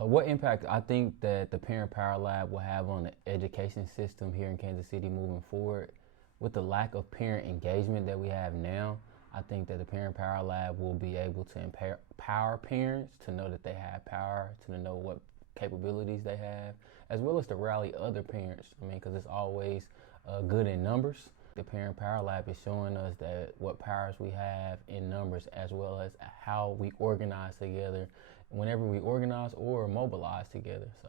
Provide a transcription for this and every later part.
What impact I think that the Parent Power Lab will have on the education system here in Kansas City moving forward, with the lack of parent engagement that we have now, I think that the Parent Power Lab will be able to empower parents to know that they have power, to know what capabilities they have, as well as to rally other parents. I mean, because it's always good in numbers. The Parent Power Lab is showing us that what powers we have in numbers, as well as how we organize together whenever we organize or mobilize together. So,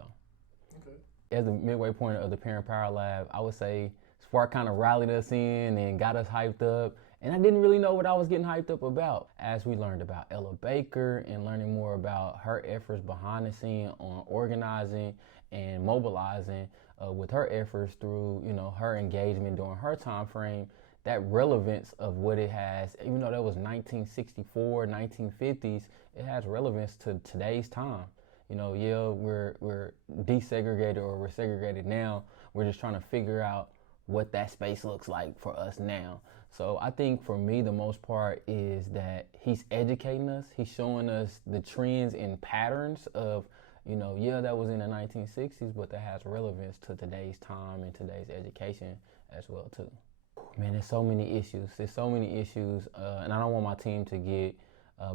okay. As the midway point of the Parent Power Lab, I would say Spark kind of rallied us in and got us hyped up. And I didn't really know what I was getting hyped up about. As we learned about Ella Baker and learning more about her efforts behind the scene on organizing and mobilizing with her efforts through, her engagement during her time frame, that relevance of what it has, even though that was 1964, 1950s, it has relevance to today's time. We're desegregated or we're segregated now. We're just trying to figure out what that space looks like for us now. So I think for me, the most part is that he's educating us. He's showing us the trends and patterns of, that was in the 1960s, but that has relevance to today's time and today's education as well too. Man, there's so many issues. And I don't want my team to get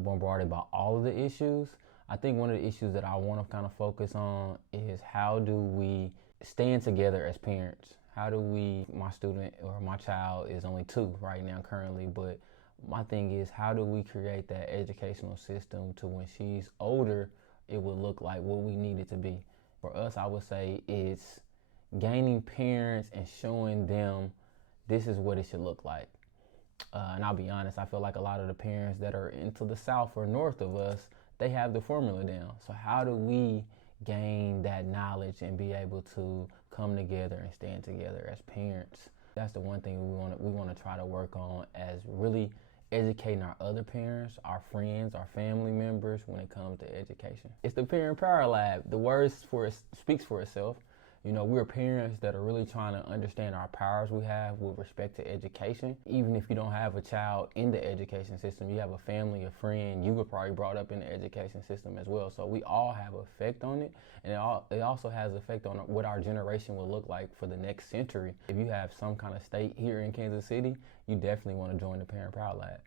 bombarded by all of the issues. I think one of the issues that I want to kind of focus on is how do we stand together as parents? How do my student or my child is only 2 right now currently, but my thing is how do we create that educational system to when she's older, it would look like what we need it to be. For us, I would say it's gaining parents and showing them this is what it should look like. And I'll be honest, I feel like a lot of the parents that are into the South or north of us, they have the formula down. So how do we gain that knowledge and be able to come together and stand together as parents? That's the one thing we want to try to work on, as really educating our other parents, our friends, our family members when it comes to education. It's the Parent Power Lab. The word speaks for itself. We're parents that are really trying to understand our powers we have with respect to education. Even if you don't have a child in the education system, you have a family, a friend, you were probably brought up in the education system as well. So we all have an effect on it, and it also has an effect on what our generation will look like for the next century. If you have some kind of stake here in Kansas City, you definitely want to join the Parent Power Lab.